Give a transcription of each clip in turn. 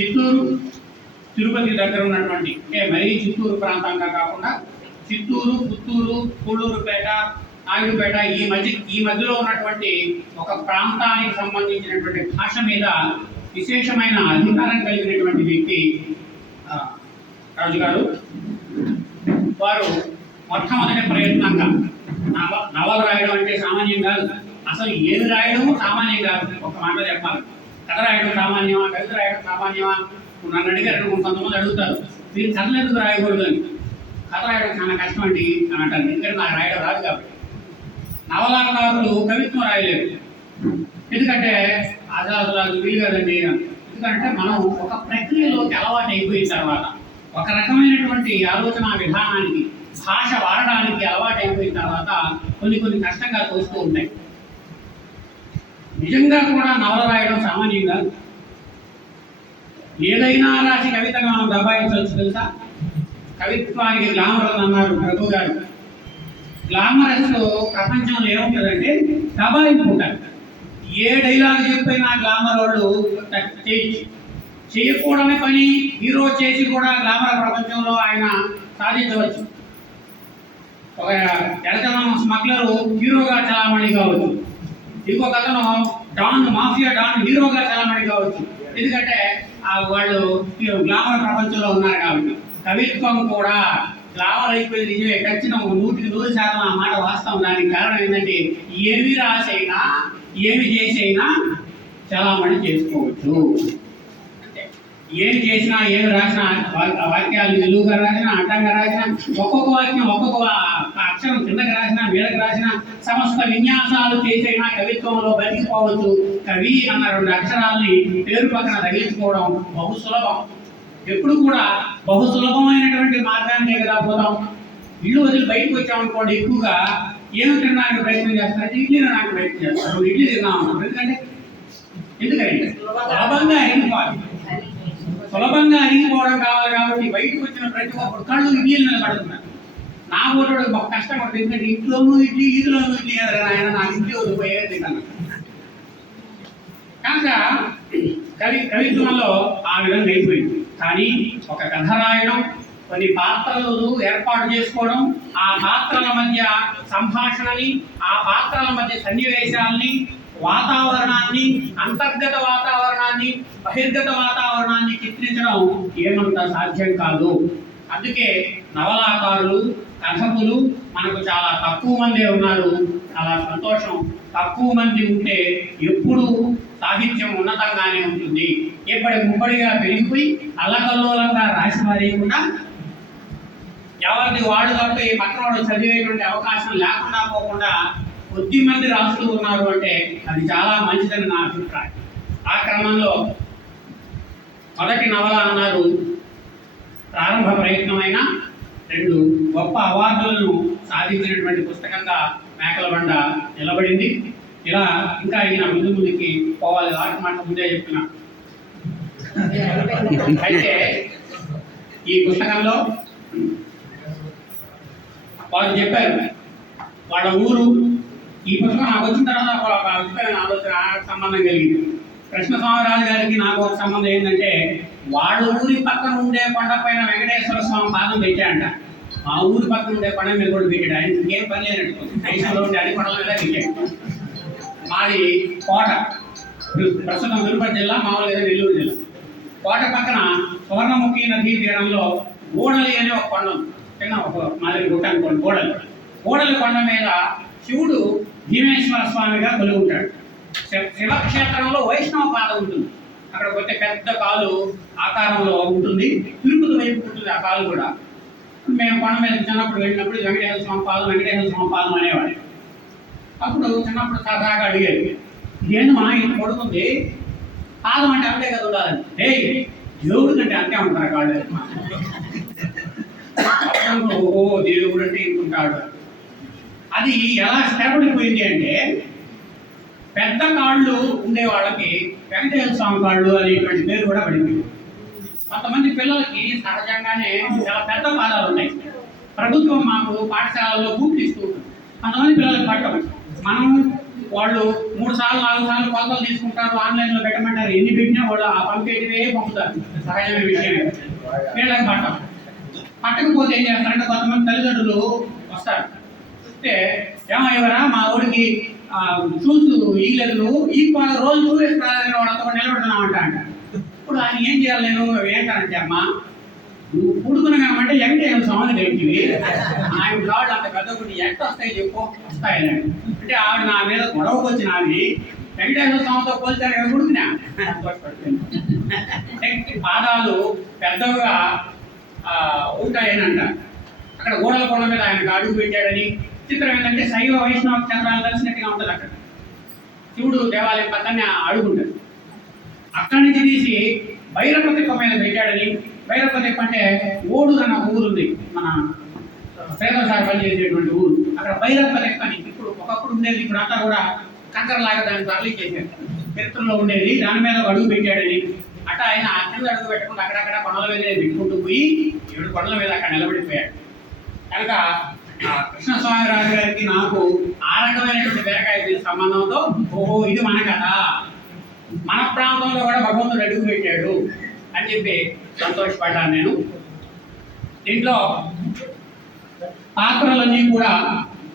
చిత్తూరు తిరుపతి దగ్గర ఉన్నటువంటి అంటే మరీ చిత్తూరు ప్రాంతంగా కాకుండా చిత్తూరు పుత్తూరు కూడూరుపేట నాయుడుపేట ఈ మధ్య ఈ మధ్యలో ఉన్నటువంటి ఒక ప్రాంతానికి సంబంధించినటువంటి భాష మీద విశేషమైన అధికారం కలిగినటువంటి వ్యక్తి రాజు గారు. వారు మొట్టమొదటి ప్రయత్నంగా నవ నవలు రాయడం అంటే సామాన్యం కాదు. అసలు ఏది రాయడం సామాన్యం కాదు. ఒక మాట చెప్పాలి. కథ రాయడం సామాన్యమా? కవిత రాయడం సామాన్యమా? నన్ను అడిగారు కొంతమంది అడుగుతారు. మీరు కథలు ఎందుకు రాయకూడదు అని. కథ రాయడం చాలా కష్టం అండి అని అంటాను ఎందుకంటే నాకు రాయడం రాదు కాబట్టి. నవలాకారులు కవిత్వం రాయలేరు. ఎందుకంటే అది అసలు అది వీలు కదండి ఎందుకంటే మనం ఒక ప్రక్రియలోకి అలవాటు అయిపోయిన తర్వాత ఒక రకమైనటువంటి ఆలోచన విధానానికి భాష వాడడానికి అలవాటు అయిపోయిన తర్వాత కొన్ని కొన్ని కష్టంగా తోస్తూ ఉంటాయి. నిజంగా కూడా నవల రాయడం సామాన్యం కాదు. ఏదైనా రాసి కవితగా మనం దబాయించవచ్చు తెలుసా? కవిత్వానికి గ్లామర్ అన్నారు ప్రభు గారు. గ్లామరస్ ప్రపంచంలో ఏముంటుందంటే దబాయింపు ఉంటారు ఏ డైలాగ్ చెప్పినా గ్లామర్ వాళ్ళు చేయొచ్చు చేయకూడని పని హీరో చేసి కూడా గ్లామర్ ప్రపంచంలో ఆయన సాధించవచ్చు. ఒక ఎడతనం స్మగ్లరు హీరోగా చలామణి కావచ్చు. ఇంకొక అతను డాన్ మాఫియా డాన్ హీరోగా చలామణి కావచ్చు. ఎందుకంటే ఆ వాళ్ళు గ్లామర్ ప్రపంచంలో ఉన్నారు కాబట్టి. కవిత్వం కూడా గ్లామర్ అయిపోయింది నిజమే ఖచ్చితం నూటికి నూరు శాతం ఆ మాట వాస్తవం. దానికి కారణం ఏంటంటే ఏమి రాసైనా ఏమి చేసైనా చలామణి చేసుకోవచ్చు. ఏం చేసినా ఏం రాసినా వా- వాక్యాలు నిలువుగా రాసినా అడ్డంగా రాసినా ఒక్కొక్క వాక్యం ఒక్కొక్క అక్షరం కిందకి రాసినా మీదకి రాసినా సమస్త విన్యాసాలు చేసైనా కవిత్వంలో బతికిపోవచ్చు. కవి అన్న రెండు అక్షరాలని పేరు పక్కన తగిలించుకోవడం బహు సులభం. ఎప్పుడు కూడా బహు సులభమైనటువంటి మార్గానికే కదా పోతాం. ఇల్లు వదిలి బయటకు వచ్చామనుకోండి ఎక్కువగా ఏమి తినడానికి ప్రయత్నం చేస్తారు? ఇడ్లీ తినడానికి ప్రయత్నం చేస్తారు. ఇడ్లీ తిన్నాం ఎందుకంటే? ఎందుకంటే సులభంగా అరిగిపోవాలి సులభంగా అరిగిపోవడం కావాలి కాబట్టి బయటకు వచ్చిన ప్రతి ఒక్కరు కళ్ళు ఇడ్లీలు నిలబడుతున్నారు. నా ఊరోడు ఒక కష్టం ఉంటుంది ఎందుకంటే ఇంట్లోనూ ఇడ్లీ ఈదులోనూ ఇడ్లీ కదా ఆయన నా ఇంట్లో వదిలిపోయే తిన్నాను కనుక కవి కవిత్వంలో ఆ విధంగా అయిపోయింది కానీ ఒక కథ రాయడం కొన్ని పాత్రలు ఏర్పాటు చేసుకోవడం ఆ పాత్రల మధ్య సంభాషణని ఆ పాత్రల మధ్య సన్నివేశాల్ని వాతావరణాన్ని అంతర్గత వాతావరణాన్ని బహిర్గత వాతావరణాన్ని చిత్రించడం ఏమంత సాధ్యం కాదు. అందుకే నవలాకారులు కథకులు మనకు చాలా తక్కువ మందే ఉన్నారు. చాలా సంతోషం. తక్కువ మంది ఉంటే ఎప్పుడు సాహిత్యం ఉన్నతంగానే ఉంటుంది. ఎప్పటి ముప్పడిగా పెరిగిపోయి అల్లకల్లోలంగా రాసి పారేయకుండా ఎవరిది వాడు తప్ప ఈ పక్కన వాడు చదివేటువంటి అవకాశం లేకుండా పోకుండా కొద్ది మంది రాసులు ఉన్నారు అంటే అది చాలా మంచిదని నా అభిప్రాయం. ఆ క్రమంలో మొదటి నవల అన్నారు ప్రారంభ ప్రయత్నమైన రెండు గొప్ప అవార్డులను సాధించినటువంటి పుస్తకంగా మేకలబండ నిలబడింది. ఇలా ఇంకా ఈయన ముందు ముందుకి పోవాలి. ఆట మాట ముందే చెప్పిన. అయితే ఈ పుస్తకంలో వాళ్ళు చెప్పారు వాళ్ళ ఊరు ఈ పుస్తకం నాకు వచ్చిన తర్వాత ఒక అద్భుతమైన ఆలోచన సంబంధం కలిగింది. కృష్ణ స్వామిరాజు గారికి నాకు ఒక సంబంధం ఏంటంటే వాళ్ళ ఊరి పక్కన ఉండే కొండ పైన వెంకటేశ్వర స్వామి పాదం పెట్టాడంట. మా ఊరి పక్కన ఉండే కొండ మీద కూడా పెట్టాడు. ఆయన ఇంకేం పని లేనట్టు దేశంలో ఉండే అన్ని కొండల మీద పెట్టాడు. మాది కోట ప్రస్తుతం తిరుపతి జిల్లా మామూలుగా నెల్లూరు జిల్లా. కోట పక్కన సువర్ణముఖి నదీ తీరంలో గోడలి అనే ఒక కొండ ఉంది. చిన్న ఒక మాదిరి గుట్ట అనుకోండి గోడలు గోడలి కొండ మీద శివుడు భీమేశ్వర స్వామిగా కొలువు ఉంటాడు శివక్షేత్రంలో వైష్ణవ పాద ఉంటుంది. అక్కడ వచ్చే పెద్ద కాలు ఆకారంలో ఉంటుంది. తిరుపతి వైపు ఉంటుంది ఆ కాలు కూడా. మేము కొండ మీద చిన్నప్పుడు వెళ్ళినప్పుడు వెంకటేశ్వర స్వామి పాదం వెంకటేశ్వర స్వామి పాదం అనేవాడు అప్పుడు చిన్నప్పుడు సరదాగా అడిగేది ఇదేంటి మా ఇంత పడుతుంది పాదం అంటే అంతే కదా ఉండాలని. ఏ దేవుడు కంటే అంతే ఉంటారు కాళ్ళు. ఓ దేవుడు అంటే ఇంటుంటాడు అది ఎలా స్థిరపడిపోయింది అంటే పెద్ద కాళ్ళు ఉండే వాళ్ళకి వెంకటేశ్వర స్వామి కాళ్ళు అనేటువంటి పేరు కూడా పడింది. కొంతమంది పిల్లలకి సహజంగానే చాలా పెద్ద పాదాలు ఉన్నాయి. ప్రభుత్వం మాకు పాఠశాలలో బూట్లు ఇస్తూ ఉంటుంది. కొంతమంది పిల్లలకు పట్టం మనం వాళ్ళు మూడు సార్లు నాలుగు సార్లు కొలతలు తీసుకుంటారు ఆన్లైన్లో పెట్టమంటారు. ఎన్ని పెట్టినా వాళ్ళు ఆ పంపేటివే పంపుతారు. సహజమైన విషయమే. వీళ్ళకి పట్టం పట్టకపోతే ఏం చేస్తారంటే కొంతమంది తల్లిదండ్రులు వస్తారు. వస్తే ఏమయ్యవరా మా ఊరికి చూసు ఈగలేదు ఈ పా- రోజు షూ వాళ్ళతో వాడు అంత అంట. ఇప్పుడు ఆయన ఏం చేయాలి నేను? ఏంటంటే అమ్మా నువ్వు పుడుకున్న కాబట్టి ఎక్కడ సమాధి ఏంటివి ఆయన కాళ్ళు అంత పెద్ద గుడి ఎంత వస్తాయి చెప్పు వస్తాయని. అంటే ఆవిడ నా మీద గొడవకు వచ్చిన ఆవిడ వెంకటేశ్వర స్వామితో పోల్చారు కదా పుడుకున్నా? పాదాలు పెద్దవిగా ఆ, ఉంటాయని అక్కడ గోడల కొండ మీద ఆయన అడుగు పెట్టాడని చిత్రం ఏంటంటే శైవ వైష్ణవ క్షేత్రాలు కలిసినట్టుగా ఉంటుంది అక్కడ. శివుడు దేవాలయం పక్కనే అడుగుంటాడు అక్కడి నుంచి తీసి భైరపతిప్ప మీద పెట్టాడని భైరపతిప్ప అంటే ఓడు అన్న ఊరుంది మన శ్రీధర్ సార్ పనిచేసేటువంటి ఊరు. అక్కడ భైరపతిప్ప అని ఇప్పుడు ఒకప్పుడు ఉండేది ఇప్పుడు అంతా కూడా కంకరలాగా దాన్ని తరలి చేశారు చరిత్రలో ఉండేది దాని మీద అడుగు పెట్టాడని. అట్ట ఆయన ఆ అడుగు పెట్టకుండా అక్కడక్కడ కొండల మీద పెట్టుకుంటూ పోయి ఏడు కొండల మీద అక్కడ నిలబడిపోయాడు. కనుక కృష్ణస్వామి రాజు గారికి నాకు ఆ రకమైనటువంటి వేరకాయ సంబంధంతో ఓహో ఇది మన కదా మన ప్రాంతంలో కూడా భగవంతుడు అడుగు పెట్టాడు అని చెప్పి సంతోషపడ్డాను నేను. దీంట్లో పాత్రలన్నీ కూడా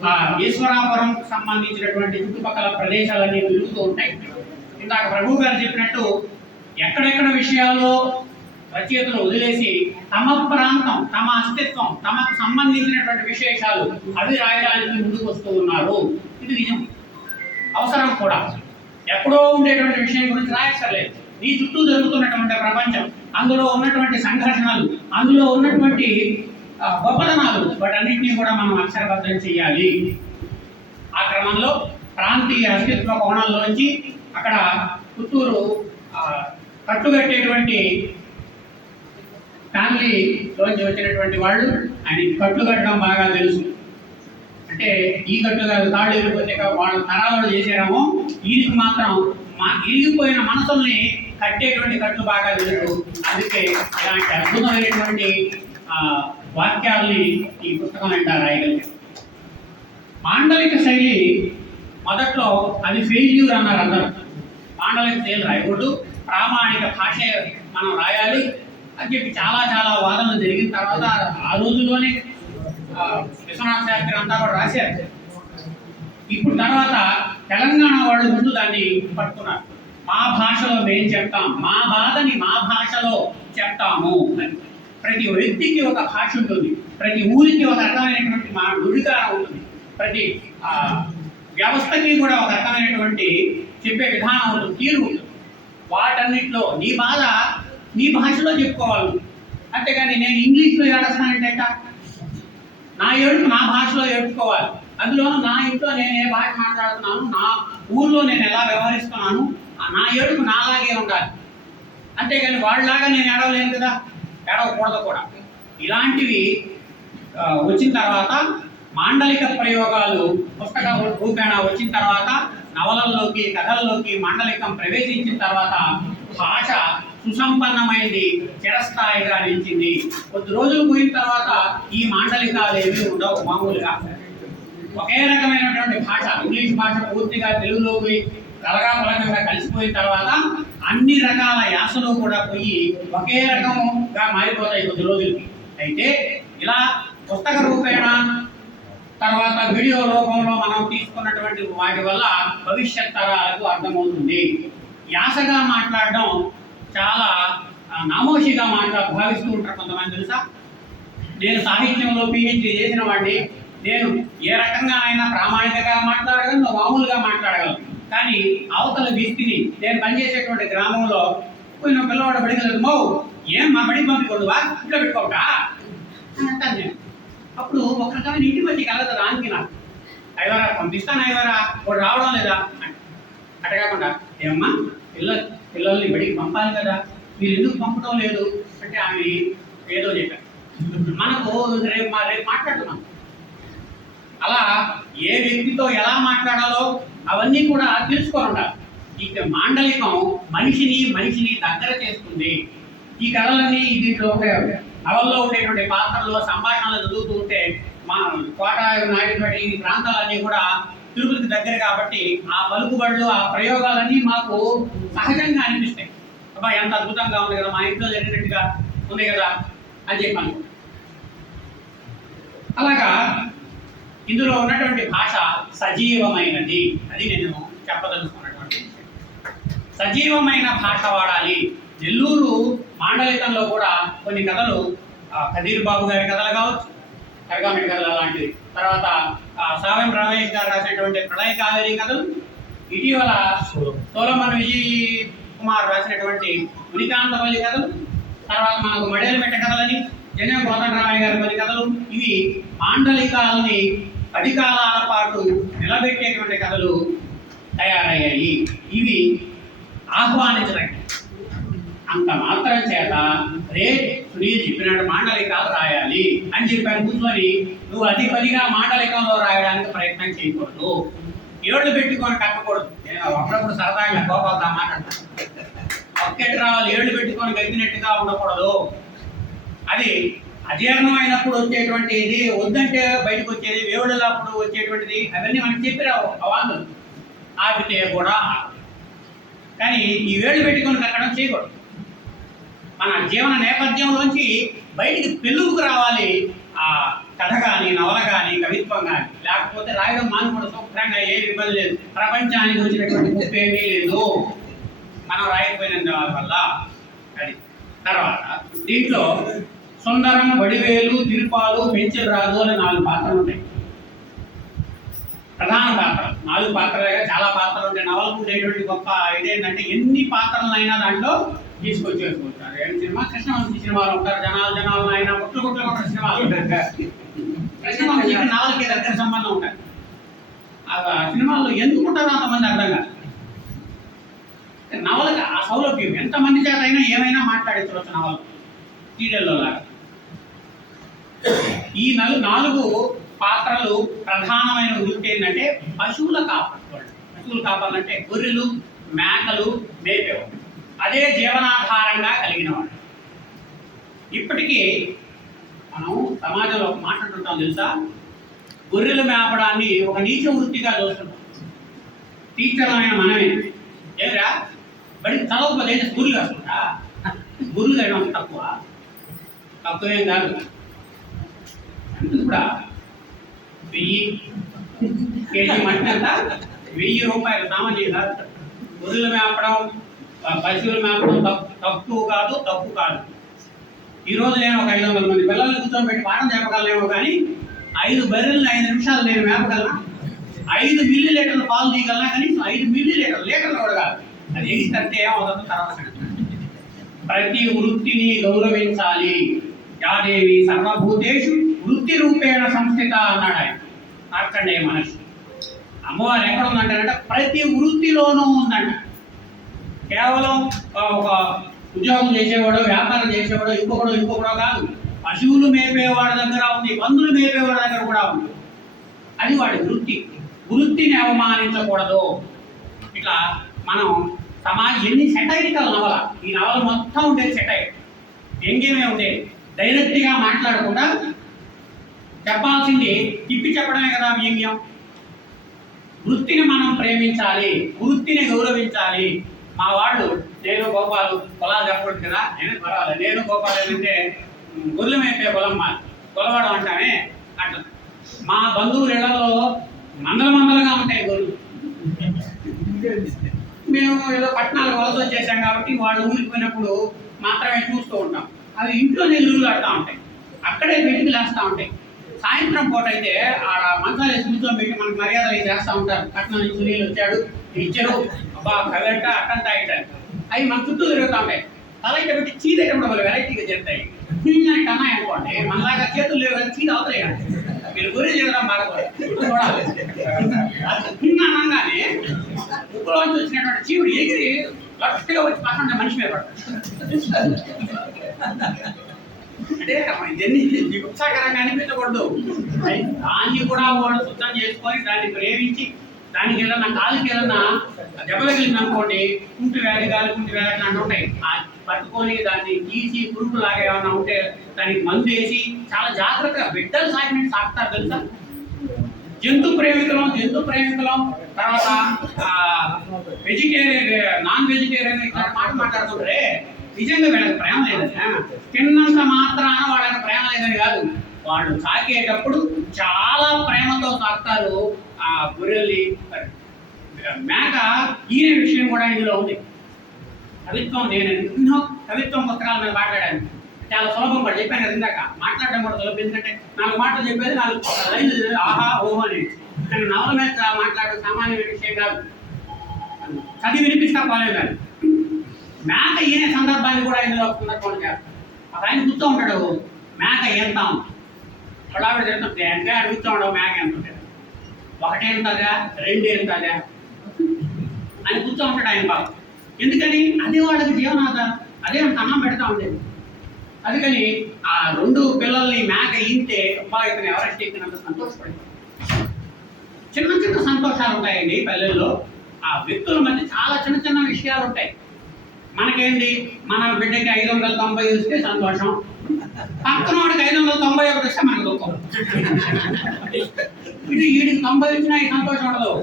ఆ ఈశ్వరాపురం సంబంధించినటువంటి చుట్టుపక్కల ప్రదేశాలన్నీ తిరుగుతూ ఉంటాయి. ఇందాక ప్రభు గారు చెప్పినట్టు ఎక్కడెక్కడ విషయాల్లో రచయితలు వదిలేసి తమ ప్రాంతం తమ అస్తిత్వం తమకు సంబంధించినటువంటి విశేషాలు అవి రాయడానికి ముందుకు వస్తూ ఉన్నారు. ఇది నిజం. అవసరం కూడా. ఎక్కడో ఉండేటువంటి విషయం గురించి రాయక్కర్లేదు. నీ చుట్టూ జరుగుతున్నటువంటి ప్రపంచం అందులో ఉన్నటువంటి సంఘర్షణలు అందులో ఉన్నటువంటి ఆ, గొప్పతనాలు వాటన్నిటినీ కూడా మనం అక్షరబద్ధం చేయాలి. ఆ క్రమంలో ప్రాంతీయ అస్తిత్వ కోణంలోంచి అక్కడ పుత్తూరు ఆ, కట్టుకట్టేటువంటి ఫ్యామిలీలోంచి వచ్చినటువంటి వాళ్ళు ఆయన కట్లు కట్టడం బాగా తెలుసు. అంటే ఈ కట్లు కాదు తాడు ఎగిరిపోతే వాళ్ళ తరాలు చేసారేమో ఈయనకి మాత్రం మా ఇరిగిపోయిన మనసుల్ని కట్టేటువంటి కట్లు బాగా తెలుసు. అందుకే ఇలాంటి అద్భుతమైనటువంటి ఆ, వాక్యాల్ని ఈ పుస్తకం వెంట రాయగలిగారు మాండలిక శైలి మొదట్లో అది ఫెయిల్యూర్ అన్నారు అందరూ. మాండలిక శైలి రాయకూడదు. ప్రామాణిక భాష మనం రాయాలి. అని చెప్పి చాలా చాలా వాదనలు జరిగిన తర్వాత ఆ రోజుల్లోనే విశ్వనాథ శాస్త్రి అంతా కూడా రాశారు. ఇప్పుడు తర్వాత తెలంగాణ వాళ్ళు ముందు దాన్ని పట్టుకున్నారు. మా భాషలో మేము చెప్తాం మా బాధని మా భాషలో చెప్తాము అని. ప్రతి వ్యక్తికి ఒక భాష ఉంటుంది ప్రతి ఊరికి ఒక రకమైనటువంటి మా నుడికారం ఉంటుంది. ప్రతి వ్యవస్థకి కూడా ఒక రకమైనటువంటి చెప్పే విధానం ఉంటుంది తీరు ఉంటుంది. వాటన్నిటిలో నీ బాధ నీ భాషలో చెప్పుకోవాలి. అంతేగాని నేను ఇంగ్లీష్లో ఏడస్తానంటే ఎట్టా? నా ఏడుపు నా భాషలో ఏడుచుకోవాలి అందులోనూ నా ఇంట్లో నేను ఏ భాష మాట్లాడుతున్నాను నా ఊర్లో నేను ఎలా వ్యవహరిస్తున్నాను నా ఏడుపు నాలాగే ఉండాలి. అంతేగాని వాళ్ళలాగా నేను ఏడవలేను కదా? ఏడవకూడదు కూడా. ఇలాంటివి వచ్చిన తర్వాత మాండలిక ప్రయోగాలు పుస్తక రూపేణ వచ్చిన తర్వాత నవలల్లోకి కథల్లోకి మాండలికం ప్రవేశించిన తర్వాత భాష సుసంపన్నమైంది చిరస్థాయిగా నిలిచింది. కొద్ది రోజులు పోయిన తర్వాత ఈ మాండలికాలు ఏమీ ఉండవు మామూలుగా. ఒకే రకమైనటువంటి భాష ఇంగ్లీష్ భాష పూర్తిగా తెలుగులోకి కలగా పలకంగా కలిసిపోయిన తర్వాత అన్ని రకాల యాసలు కూడా పోయి ఒకే రకంగా మారిపోతాయి కొద్ది రోజులకి. అయితే ఇలా పుస్తక రూపేణ తర్వాత వీడియో రూపంలో మనం తీసుకున్నటువంటి వాటి వల్ల భవిష్యత్ తరాలకు అర్థమవుతుంది. యాసగా మాట్లాడడం చాలా నామోషిగా మాట్లా భావిస్తూ ఉంటారు కొంతమంది తెలుసా? నేను సాహిత్యంలో పిహెచ్డి చేసిన వాడిని నేను ఏ రకంగానైనా ప్రామాణికంగా మాట్లాడగలను మామూలుగా మాట్లాడగలను. కానీ అవతల వ్యక్తిని నేను పనిచేసేటువంటి గ్రామంలో పోయిన పిల్లవాడు బడికి మో ఏం మా బడికి పంపికొడువా ఇంట్లో పెట్టుకోక అని అంటాను నేను. అప్పుడు ఒక రకమైన ఇంటి మధ్యకి కలదు రానికి నాకు అయ్యవారా పంపిస్తాను అయ్యవారా? వాడు రావడం లేదా? అని. అట్ట కాకుండా ఏమ్మా పిల్ల పిల్లల్ని బడికి పంపాలి కదా. మీరు ఎందుకు పంపడం లేదు? అంటే ఆమె ఏదో చెప్పారు. మనకు రేపు రేపు మాట్లాడుతున్నాం. అలా ఏ వ్యక్తితో ఎలా మాట్లాడాలో అవన్నీ కూడా తెలుసుకొని ఇక మాండలికం మనిషిని మనిషిని దగ్గర చేస్తుంది. ఈ కథలన్నీ దీంట్లో ఉంటాయి. అవల్లో ఉండేటువంటి పాత్రల్లో సంభాషణలు చదువుతూ ఉంటే మా కోట నాయుడుపేట ఈ ప్రాంతాలన్నీ కూడా తిరుపతికి దగ్గర కాబట్టి ఆ పలుకుబడులు ఆ ప్రయోగాలన్నీ మాకు సహజంగా అనిపిస్తాయి. అబ్బా ఎంత అద్భుతంగా ఉంది కదా మా ఇంట్లో జరిగినట్టుగా ఉంది కదా అని చెప్పాను అలాగా ఇందులో ఉన్నటువంటి భాష సజీవమైనది అది నేను చెప్పదలుచుకున్నటువంటి విషయం. సజీవమైన భాష వాడాలి. నెల్లూరు మాండలికంలో కూడా కొన్ని కథలు కదీర్ బాబు గారి కథలు కావచ్చు కరగామిడి కథలు అలాంటివి. తర్వాత సావెం రమేష్ గారు రాసినటువంటి ప్రళయ కావేరి కథలు. ఇటీవల సోలమన్. విజయ్ కుమార్ రాసినటువంటి మునికాంతపల్లి కథలు. తర్వాత మనకు మడేలు పెట్ట కథలని జనం కోదండరామయ్య గారి కొన్ని కథలు. ఇవి మాండలికాలని పది కాలాల పాటు నిలబెట్టేటువంటి కథలు తయారయ్యాయి. ఇవి ఆహ్వానించడానికి అంత మాత్రం చేత రే సునీల్ చెప్పినట్టు మాండలికాలు రాయాలి అని చెప్పాను. కూర్చొని నువ్వు అతి పదిగా మాండలికంలో రాయడానికి ప్రయత్నం చేయకూడదు. ఏళ్ళు పెట్టుకొని కక్కకూడదు నేను అప్పుడప్పుడు సరదాగా కోపద్దా మాట్లాడతాను. ఒక్కటి రావాలి ఏళ్ళు పెట్టుకొని గెలిచినట్టుగా ఉండకూడదు. అది అజీర్ణమైనప్పుడు వచ్చేటువంటి ఇది వద్దంటే బయటకు వచ్చేది వేవుడలప్పుడు వచ్చేటువంటిది అవన్నీ మనకు చెప్పిరావు అవాంతులు. ఆపితే కూడా కానీ ఈ వేళ్ళు పెట్టుకొని కక్కడం చేయకూడదు. మన జీవన నేపథ్యంలోంచి బయటికి పెళ్ళుకు రావాలి. ఆ కథ కానీ నవల కానీ కవిత్వం కానీ లేకపోతే రాయడం మానుకోవడం శుభ్రంగా ఏ ఇబ్బంది లేదు. ప్రపంచానికి వచ్చినటువంటి ముప్పు లేదు. మనం రాయకపోయిన వల్ల అది. తర్వాత దీంట్లో సుందరం వడివేలు తిరుపాలు పెంచిన రాజు అనే నాలుగు పాత్రలు ఉంటాయి. ప్రధాన పాత్ర నాలుగు పాత్రలుగా చాలా పాత్రలు ఉంటాయి. నవలకు ఉండేటువంటి గొప్ప ఇదేంటంటే ఎన్ని పాత్రలైనా దాంట్లో తీసుకొచ్చేసుకుంటారు ఏం సినిమా? కృష్ణవంశీ సినిమాలు ఉంటారు. జనాలు జనాలు ఆయన గుట్లు గుట్లు కూడా సినిమాలు. ఉంటారు కృష్ణవంశీకి నవలకి దగ్గర సంబంధం ఉంటారు ఆ సినిమాల్లో ఎందుకు ఉంటారో అంతమంది అర్థం కాదు. నవలకి ఆ సౌలభ్యం. ఎంతమంది చేత అయినా ఏమైనా మాట్లాడించవచ్చు నవలు సీరియల్లో లాగా. ఈ నలు నాలుగు పాత్రలు ప్రధానమైన వృత్తి ఏంటంటే పశువుల కాపాడు పశువుల కాపాడు అంటే గొర్రెలు మేకలు మేపేవాడు అదే జీవనాధారంగా కలిగిన వాడు ఇప్పటికీ మనం సమాజంలో ఒక మాట అంటుంటాం తెలుసా? గొర్రెలు మేపడాన్ని ఒక నీచ వృత్తిగా చూస్తున్నాం. టీచర్లమైన మనమే. ఏమిరా? బడి చదవకపోతే ఏంటి కాకుండా వస్తుందా గురువు వేయడం తక్కువ. తక్కువేం కాదు. అంటే కూడా వెయ్యి కేజీ మట్టి అంతా వెయ్యి రూపాయలు సామాన్యం కాదు గొర్రెలు మేపడం పరిశీలన మ్యాప్లో తప్పు తప్పు కాదు తప్పు కాదు. ఈరోజు నేను ఒక ఐదు వందల మంది పిల్లల్ని కూర్చోబెట్టి పాఠం చెప్పగలనేమో కానీ ఐదు బర్రెలను ఐదు నిమిషాలు నేను మేపగలనా ఐదు మిల్లీ లీటర్లు పాలు తీయగలనా? కనీసం ఐదు మిల్లీ లీటర్లు లీటర్లు కూడా కాదు. అది ఎగిస్తే ఏమవుతుందో తర్వాత ప్రతి వృత్తిని గౌరవించాలి. యాదేవి సర్వభూతేషు వృత్తి రూపేణ సంస్థిత అన్నాడు ఆయన. మార్కండేయ మహర్షి. అమ్మవారు ఎక్కడ ఉందంటారంటే ప్రతి వృత్తిలోనూ ఉందంట. కేవలం ఒక ఉద్యోగం చేసేవాడు వ్యాపారం చేసేవాడు ఇంకొకడు ఇంకొకడో కాదు. పశువులు మేపేవాడి దగ్గర ఉంది మందులు మేపేవాడి దగ్గర కూడా ఉంది. అది వాడి వృత్తి. వృత్తిని అవమానించకూడదు. ఇట్లా మనం సమాజ ఎన్ని సెటైరికల్ నవల ఈ నవల మొత్తం ఉండేది సెటైర్ ఎంగేమే ఉండేది డైరెక్ట్గా మాట్లాడకుండా చెప్పాల్సింది తిప్పి చెప్పడమే కదా వ్యంగ్యం. వృత్తిని మనం ప్రేమించాలి వృత్తిని గౌరవించాలి. మా వాళ్ళు నేను గోపాలు పొలాలు చెప్పకూడదు కదా? నేను పర్వాలేదు. నేను గోపాలు ఏంటంటే గొర్రెలు మేపే పొలం మా కొలవాడం అంటామే అట్లా. మా బంధువుల ఇళ్ళలో మందల మందలుగా ఉంటాయి గొర్రెలు. మేము ఏదో పట్టణాలకు వలస వచ్చేసాం కాబట్టి వాళ్ళు ఊరికి పోయినప్పుడు మాత్రమే చూస్తూ ఉంటాం. అవి ఇంట్లో నెల్లూరు ఆడుతూ ఉంటాయి. అక్కడే వెతికి లేస్తూ ఉంటాయి. సాయంత్రం పూట అయితే ఆడ మంచాలు వేసి పెట్టి మనకు మర్యాదలు చేస్తూ ఉంటారు. పట్టణం నుంచి నీళ్ళు వచ్చాడు ఇచ్చారు అబ్బా కదంట అట్టంతా ఇట్ట అవి మన చుట్టూ తిరుగుతూ ఉంటాయి తల ఇట్ట పెట్టి చీదేటప్పుడు వాళ్ళు వెరైటీగా చెప్తాయి అంటే అన్నాయి అనుకోండి మనలాగా చేతులు లేవు కానీ చీద అవుతాయి మీరు గురి చేయడం బాగా చూడాలి అది తిన్న అనగానే ముక్కులోంచి వచ్చినటువంటి చీవుడు ఎగిరి లక్షగా వచ్చి పక్కన మనిషి మీద పడతాడు అంటే ఇవన్నీ విపుత్సాకరంగా అనిపించకూడదు. దాన్ని కూడా వాళ్ళు శుద్ధం చేసుకొని దాన్ని ప్రేమించి దానికి ఏదన్నా కాలుకి ఏదన్నా దెబ్బ తగిలింది అనుకోండి కుంటి వ్యాధి కాలు కుంటి వ్యాధి అని ఉంటాయి. పట్టుకొని దాన్ని తీసి పురుగు లాగా ఏమన్నా ఉంటే దానికి మందు వేసి చాలా జాగ్రత్తగా బిడ్డలు సాగినట్టు సాగుతారు తెలుసా? జంతు ప్రేమికులం జంతు ప్రేమికులం తర్వాత వెజిటేరియన్ నాన్ వెజిటేరియన్ ఇట్లా మాట మాట్లాడుతుంటే నిజంగా వీళ్ళకి ప్రేమ లేదని తిన్నంత మాత్రాన వాళ్ళకి ప్రేమ లేదని కాదు. వాళ్ళు సాకేటప్పుడు చాలా ప్రేమతో సాగుతారు ఆ గొర్రెల్ని మేక ఈయన విషయం కూడా ఇందులో ఉంది. కవిత్వం నేను ఎన్నో కవిత్వం పుస్తకాల మీద మాట్లాడాను. చాలా సులభం కూడా చెప్పాను కదా ఇందాక. మాట్లాడడం కూడా సులభం ఎందుకంటే నాలుగు మాటలు చెప్పేది నాలుగు లైన్లు ఆహా ఓహో అని. కానీ నవల మీద మాట్లాడడం సామాన్యమైన విషయం కాదు. చదివి వినిపిస్తా పోలేదు కానీ మేక ఈయన సందర్భాన్ని కూడా ఇందులో సందర్భం చేస్తాను ఒక ఆయన కూర్చో ఉంటాడు మేక ఎంత పొడావిడ తిరుగుతుంటే అంటే అడుగుతూ ఉండవు మేక ఎంత ఉంటుంది ఒకటి ఎంతదా రెండేం ఎంతదా అని కూర్చో ఉంటాడు ఆయన బాబు ఎందుకని? అదే వాళ్ళకి జీవనాధారం అదే అన్నం పెడతా ఉండేది. అందుకని ఆ రెండు పిల్లల్ని మేక ఈంటే అబ్బా ఇతను ఎవరెస్ట్ ఎక్కినంత సంతోషపడింది. చిన్న చిన్న సంతోషాలు ఉంటాయండి పల్లెల్లో. ఆ వ్యక్తుల మధ్య చాలా చిన్న చిన్న విషయాలు ఉంటాయి మనకేంటి? మన బిడ్డకి ఐదు వందల తొంభై ఇస్తే సంతోషం. పక్కన వాడికి ఐదు వందల తొంభై ఒకటి ఇస్తే మనకు దుఃఖం. ఇది వీడికి తొంభై వచ్చినా ఈ సంతోషం ఉండదు.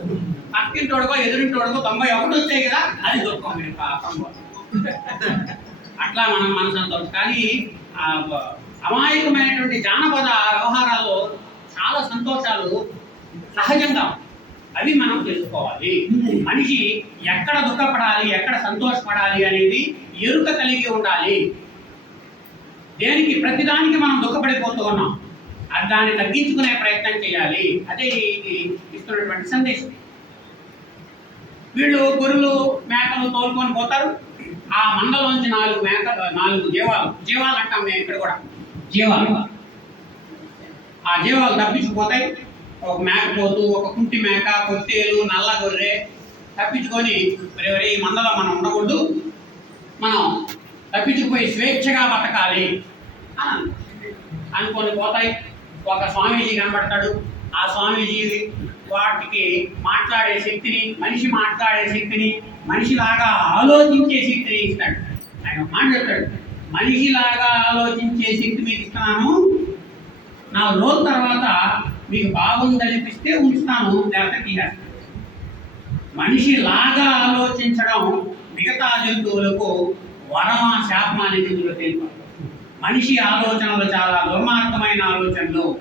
పక్కింటోడుకో ఎదురింటోడుకో తొంభై ఒకటి వచ్చాయి కదా అది దుఃఖం పాపం. అట్లా మనం మన సంతోషం కానీ అమాయకమైనటువంటి జానపద వ్యవహారాల్లో చాలా సంతోషాలు సహజంగా అవి మనం తెలుసుకోవాలి. మనిషి ఎక్కడ దుఃఖపడాలి ఎక్కడ సంతోషపడాలి అనేది ఎరుక కలిగి ఉండాలి. దేనికి ప్రతిదానికి మనం దుఃఖపడిపోతూ ఉన్నాం. దాన్ని తగ్గించుకునే ప్రయత్నం చేయాలి. అదే ఇది ఇస్తున్నటువంటి సందేశం. వీళ్ళు గొర్రెలు మేకలు తోలుకొని పోతారు. ఆ మందలోంచి నాలుగు మేక నాలుగు జీవాలు. జీవాలు అంటాం మేము ఇక్కడ కూడా. జీవాలు. ఆ జీవాలు తప్పించుకుపోతాయి. ఒక మేక పోతూ ఒక కుంటి మేక పొత్తేలు నల్ల గొర్రె తప్పించుకొని మరి ఈ మందలో మనం ఉండకూడదు. మనం తప్పించుకుపోయి స్వేచ్ఛగా బతకాలి. అనుకొని పోతాయి. ఒక స్వామీజీ కనబడతాడు. ఆ స్వామీజీ వాటికి మాట్లాడే శక్తిని మనిషి మాట్లాడే శక్తిని మనిషిలాగా ఆలోచించే శక్తిని ఇస్తాడు. ఆయన ఒక మాట చెప్తాడు. మనిషిలాగా ఆలోచించే శక్తి మీకు ఇస్తున్నాను నా రోజు తర్వాత మీకు బాగుందనిపిస్తే ఉంచుతాను. లేకపోతే తీయాలి మనిషి లాగా ఆలోచించడం మిగతా జంతువులకు వరమా శాపమా అనే జంతువులు తెలిపారు మనిషి ఆలోచనలు చాలా దుర్మార్గమైన ఆలోచనలు.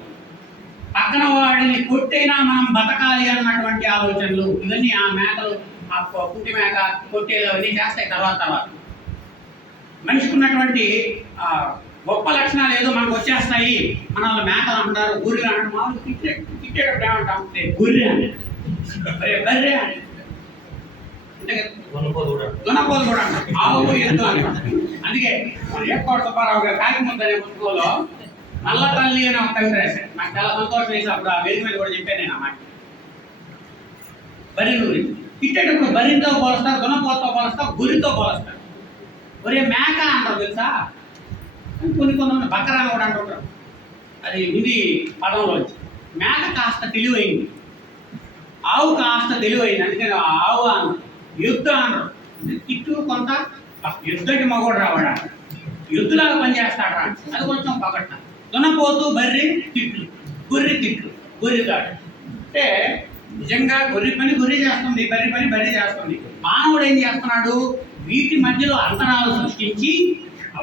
పక్కన వాడిని కొట్టైనా మనం బతకాలి అన్నటువంటి ఆలోచనలు. ఇవన్నీ ఆ మేకలు ఆ కుంటి మేక కొట్టేలు అవన్నీ చేస్తాయి తర్వాత తర్వాత. మనిషికి ఉన్నటువంటి గొప్ప లక్షణాలు ఏదో మనకు వచ్చేస్తాయి. మన వాళ్ళు మేకలు అంటారు గుర్రెలు అంటారు. మామూలు తిట్టే తిట్టేటప్పుడు ఏమంటాం? "ఏ, గుర్రె అని. "అరే, బర్రె అని. అంటే దున్నపోలు కూడా అంటారు. ఆవు ఎద్దు అని. అందుకే మన ఏర్పాటు సుబ్బారావు గారు కాకిముందు అనే పుస్తకంలో నల్ల తల్లి అని ఒక కవిత రాశారు. నాకు చాలా సంతోషం వేసి అప్పుడు ఆ వేదిక మీద కూడా చెప్పాను నేను ఆ మాట. బర్రె గురి తిట్టేటప్పుడు బరితో పోలుస్తారు గుణపోతో పోలుస్తారు గురితో పోలుస్తారు. ఒరే మేక అంటారు తెలుసా? కొన్ని కొంతమంది బకరాలు కూడా అంటుంటారు అది హిందీ పదంలో వచ్చి. మేక కాస్త తెలివైంది. ఆవు కాస్త తెలివైంది. అందుకని ఆవు అన్నారు. యుద్ధ అన్నారు. తిట్టు కొంత యుద్ధకి మగోడు రావడా? యుద్ధలాగా పనిచేస్తాడా అది కొంచెం పగట్ట దున్నపోతూ బర్రి తిట్లు. గొర్రె తిట్లు. గొర్రె కాడు అంటే నిజంగా గొర్రె పని గొర్రె చేస్తుంది బర్రి పని బర్రె చేస్తుంది. మానవుడు ఏం చేస్తున్నాడు? వీటి మధ్యలో అంతరాలు సృష్టించి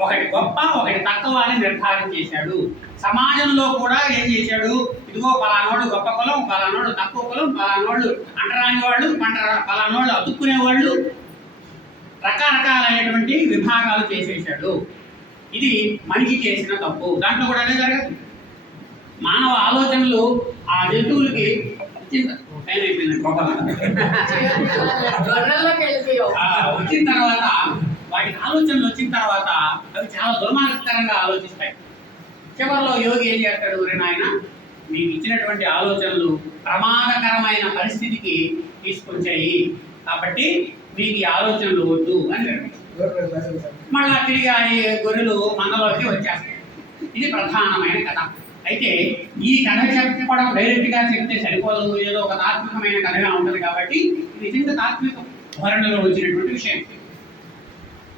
ఒకటి గొప్ప ఒకటి తక్కువ అని నిర్ధారణ చేశాడు. సమాజంలో కూడా ఏం చేశాడు? ఇదిగో పలానోడు గొప్ప కులం పలానోడు తక్కువ కులం పలానోళ్ళు అంటరాని వాళ్ళు పంట పలానోళ్ళు అతుక్కునేవాళ్ళు రకరకాలైనటువంటి విభాగాలు చేసేసాడు ఇది మనిషి చేసిన తప్పు. దాంట్లో కూడా అదే జరగదు. మానవ ఆలోచనలు ఆ జంతువులకి వచ్చిన తర్వాత వాటి ఆలోచనలు వచ్చిన తర్వాత అవి చాలా దుర్మార్గకరంగా ఆలోచిస్తాయి. చివరిలో యోగి ఏం చేస్తాడు నాయన? మీకు ఇచ్చినటువంటి ఆలోచనలు ప్రమాదకరమైన పరిస్థితికి తీసుకొచ్చాయి. కాబట్టి మీకు ఆలోచనలు వద్దు అని మళ్ళా తిరిగి ఆ గొర్రెలు మనలోకి వచ్చేస్తాయి. ఇది ప్రధానమైన కథ. అయితే ఈ కథ చెప్పడం డైరెక్ట్గా చెప్తే సరిపోదు. ఏదో ఒక తాత్వికమైన కథగా ఉంటుంది కాబట్టి నిజంగా తాత్విక ధోరణిలో వచ్చినటువంటి విషయం.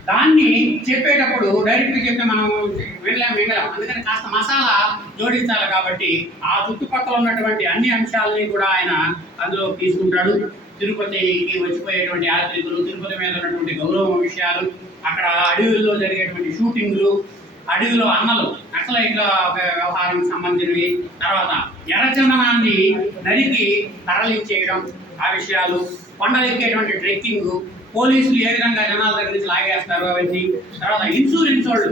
దాన్ని చెప్పేటప్పుడు డైరెక్ట్గా చెప్తే మనం వినలేం వినలేం. అందుకని కాస్త మసాలా జోడించాలి కాబట్టి ఆ చుట్టుపక్కల ఉన్నటువంటి అన్ని అంశాలని కూడా ఆయన అందులో తీసుకుంటాడు. తిరుపతికి వచ్చిపోయేటువంటి యాత్రికులు తిరుపతి మీద ఉన్నటువంటి గౌరవం విషయాలు అక్కడ అడవుల్లో జరిగేటువంటి షూటింగ్లు అడవిలో అన్నలు నక్సలైట్ల వ్యవహారం సంబంధించినవి. తర్వాత ఎర్రచందనాన్ని నరికి తరలించేయడం ఆ విషయాలు కొండలెక్కేటువంటి ట్రెక్కింగ్ పోలీసులు ఏ విధంగా జనాల దగ్గర నుంచి లాగేస్తారు అవన్నీ. తర్వాత ఇన్సూరెన్స్ వాళ్ళు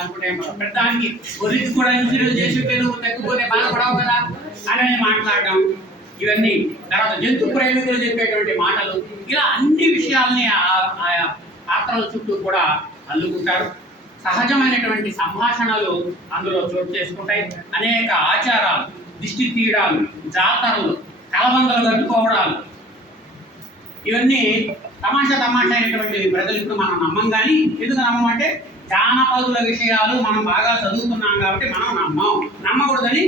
అనుకుంటే పెద్దానికి కూడా ఇన్సూరెన్స్ చేసి నువ్వు తగ్గిపోతే బాధపడవు కదా అనేది మాట్లాడడం. ఇవన్నీ తర్వాత జంతు ప్రేమికులు చెప్పేటువంటి మాటలు ఇలా అన్ని విషయాల్ని ఆ- ఆయా పాత్రల చుట్టూ కూడా అల్లుకుంటారు. సహజమైనటువంటి సంభాషణలు అందులో చోటు చేసుకుంటాయి. అనేక ఆచారాలు దిష్టి తీయడాలు జాతరలు కలబందలు కట్టుకోవడాలు ఇవన్నీ తమాషా తమాషా అయినటువంటి ప్రజలు ఇప్పుడు మనం నమ్మం కానీ ఎందుకు నమ్మమంటే జానపదుల విషయాలు మనం బాగా చదువుతున్నాం కాబట్టి మనం నమ్మం. నమ్మకూడదని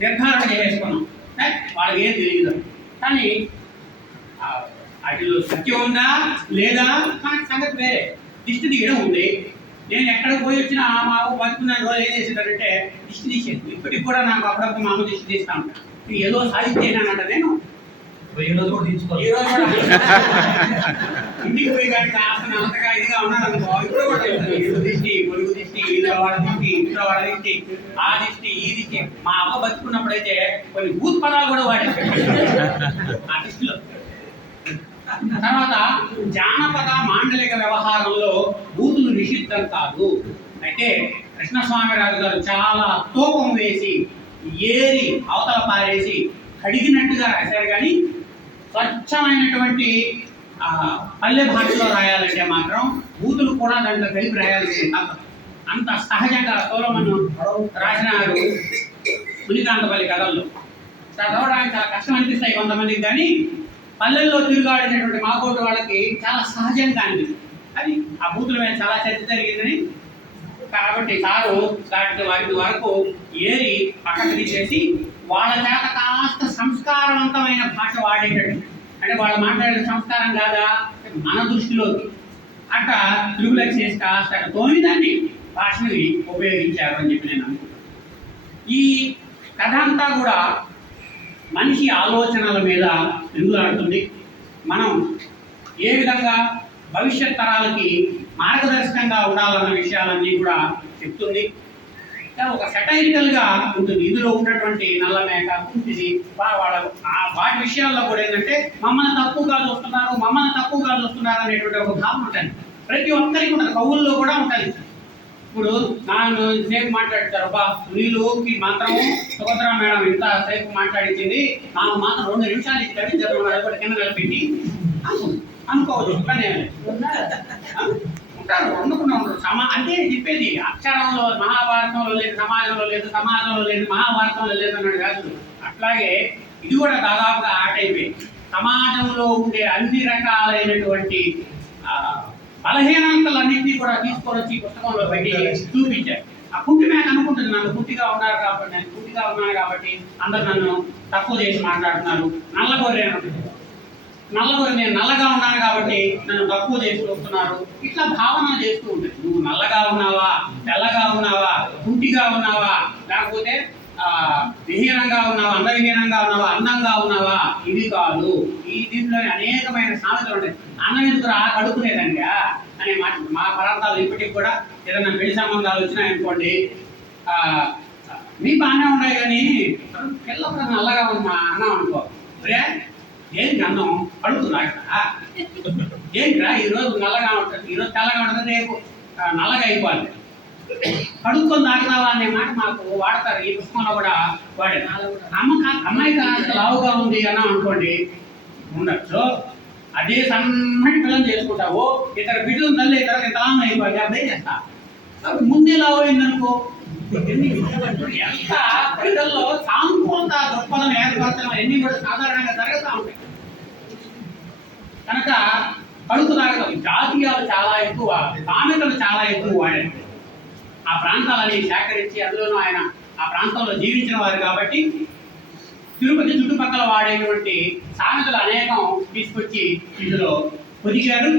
నిర్ధారణ చేసుకున్నాం. వాళ్ళకి ఏం తెలియదు కానీ వాటిలో సత్యం ఉందా? లేదా? మనకు సంగతి వేరే. దిష్టి తీయడం ఉంది. నేను ఎక్కడ పోయి వచ్చినా మా అమ్మ బతుకున్న రోజు ఏం చేసేటారంటే దిష్టి తీసేది. ఇప్పటికి కూడా నాకు అప్పుడప్పుడు మా అమ్మ దిష్టి తీస్తా ఉంటాను ఏదో సాధించేనానంట నేను? ఈ రోజు ఇంటికి పోయి కానీ కాస్త నల్లగా ఇదిగా ఉన్నాను అనుకో ఇప్పుడు కూడా దిష్టి పొరుగు దిష్టి ఇంట్లో దిష్టి ఆ దిష్టి ఈ దిష్టి మా అమ్మ బతుకున్నప్పుడైతే కొన్ని భూత్ పదాలు కూడా వాడి ఆ దిష్టిలో తర్వాత జానపద మాండలిక వ్యవహారంలో బూతులు నిషిద్ధం కాదు. అయితే కృష్ణస్వామి రాజు గారు చాలా తూకం వేసి ఏరి అవతల పారేసి కడిగినట్టుగా రాశారు. కానీ స్వచ్ఛమైనటువంటి పల్లె భాషలో రాయాలంటే మాత్రం బూతులు కూడా దాంట్లో కలిపి రాయాల్సింది తప్పదు. అంత సహజంగా సోలమను రాసినారు మునికాంతపల్లి కథల్లో. చదవడానికి చాలా కష్టం అనిపిస్తాయి కొంతమందికి కానీ పల్లెల్లో తిరుగాడినటువంటి మాకోటి వాళ్ళకి చాలా సహజంగా అనిపిస్తుంది. అది ఆ బూతుల మీద చాలా చర్చ జరిగిందని. కాబట్టి సారు దాటి వాటి వరకు ఏరి పక్కకు తీసేసి వాళ్ళ చేత కాస్త సంస్కారవంతమైన భాష వాడేటట్టు. అంటే వాళ్ళు మాట్లాడే సంస్కారం కాదా? మన దృష్టిలోకి. అట్లా తిరుగులకు చేసి కాస్త అట్లా దాన్ని భాషని ఉపయోగించారు అని చెప్పి నేను అనుకుంటున్నాను. ఈ కథ అంతా కూడా మనిషి ఆలోచనల మీద తిరుగులాడుతుంది. మనం ఏ విధంగా భవిష్యత్ తరాలకి మార్గదర్శకంగా ఉండాలన్న విషయాలన్నీ కూడా చెప్తుంది. ఒక సెటైరికల్గా ఉంటుంది. ఇందులో ఉన్నటువంటి నల్ల మేక కుంటిది వాళ్ళ ఆ వాటి విషయాల్లో కూడా ఏంటంటే మమ్మల్ని తక్కువగా చూస్తున్నారు మమ్మల్ని తక్కువగా చూస్తున్నారు అనేటువంటి ఒక భావన ఉంటుంది. ప్రతి ఒక్కరికి ఉంటుంది. కవుల్లో కూడా ఉంటుంది. ఇప్పుడు నాను సేపు మాట్లాడతారు? బా నీళ్ళుకి మాత్రం సుభద్రా మేడం ఇంత సేపు మాట్లాడించింది. నాకు మాత్రం రెండు నిమిషాలు ఇచ్చాడు చదువు కూడా కింద నిలబెట్టి అనుకోవచ్చు ఉంటారు వండుకున్న ఉంటారు. సమా అంటే చెప్పేది అక్షరంలో మహాభారతంలో లేదు సమాజంలో లేదు సమాజంలో లేదు మహాభారతంలో లేదు అన్నాడు కాదు. అట్లాగే ఇది కూడా దాదాపుగా ఆ టైపే సమాజంలో ఉండే అన్ని రకాలైనటువంటి బలహీనతలన్నింటినీ కూడా తీసుకొని వచ్చి ఈ పుస్తకంలో బయట చూపించారు. ఆ కుంటి మేక అనుకుంటుంది నన్ను కుట్టిగా ఉన్నారు కాబట్టి నేను కుట్టిగా ఉన్నాను కాబట్టి అందరు నన్ను తక్కువ చేసి మాట్లాడుతున్నారు. నల్లగొర్రె నల్లగొర్రె నేను నల్లగా ఉన్నాను కాబట్టి నన్ను తక్కువ చేసి చూస్తున్నారు. ఇట్లా భావన చేస్తూ ఉంటుంది నువ్వు నల్లగా ఉన్నావా? తెల్లగా ఉన్నావా? కుంటిగా ఉన్నావా? లేకపోతే విహీనంగా ఉన్నావా అంగవిహీనంగా ఉన్నావా అందంగా ఉన్నావా? ఇది కాదు. ఈ దీంట్లో అనేకమైన సామెతలు ఉంటాయి. అన్నం ఎందుకు కడుపు కడుక్కునేదండి అనే మాట. మా ప్రాంతాలు ఇప్పటికి కూడా ఏదైనా పెళ్ళి సంబంధాలు వచ్చినాయనుకోండి ఆ, మీ బాగానే ఉన్నాయి కానీ పిల్లప్పుడు నల్లగా ఉన్నా అన్నాం అనుకో. రే ఏంటి అన్నం? అడుగుతున్నా ఏంటిరా ఈరోజు నల్లగా ఉంటుంది ఈరోజు తెల్లగా ఉంటుంది రేపు నల్లగా అయిపోవాలి. కడుక్కొని తాగినావా అనే మాట మాకు వాడతారు. ఈ పుస్తకంలో కూడా వాడే అమ్మ అమ్మాయి కాస్త లావుగా ఉంది అని అనుకోండి. ఉండొచ్చు. అదే సన్నటి పిల్లలు చేసుకుంటావు ఇతర బిడ్డలు తల్లి ఇతర ఇంతలాంగ్ అయిపోయి అదే చేస్తా? ముందే లావు అయిందనుకో ఎంత ప్రజల్లో సానుకూలత దృక్పథం ఏర్పరచడం ఎన్ని కూడా సాధారణంగా జరుగుతూ ఉంటాయి. కనుక కడుపు తాగడం జాతీయాలు చాలా ఎక్కువ సామెతలు చాలా ఎక్కువ వాడారు ఆ ప్రాంతాలని సేకరించి అందులోనూ ఆయన ఆ ప్రాంతంలో జీవించిన వారు కాబట్టి తిరుపతి చుట్టుపక్కల వాడేటువంటి సామెతలు అనేకం తీసుకొచ్చి ఇందులో పొదిగారు.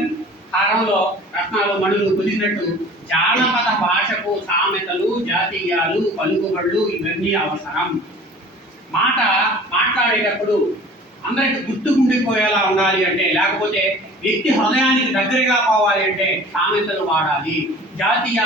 హారంలో రత్నాలు మణులు పొదిగినట్టు జానపద భాషకు సామెతలు జాతీయాలు పలుకుబళ్ళు ఇవన్నీ అవసరం. మాట మాట్లాడేటప్పుడు అందరికి గుర్తుకుండిపోయేలా ఉండాలి అంటే లేకపోతే వ్యక్తి హృదయానికి దగ్గరగా పోవాలి అంటే సామెతలు వాడాలి. జాతీయ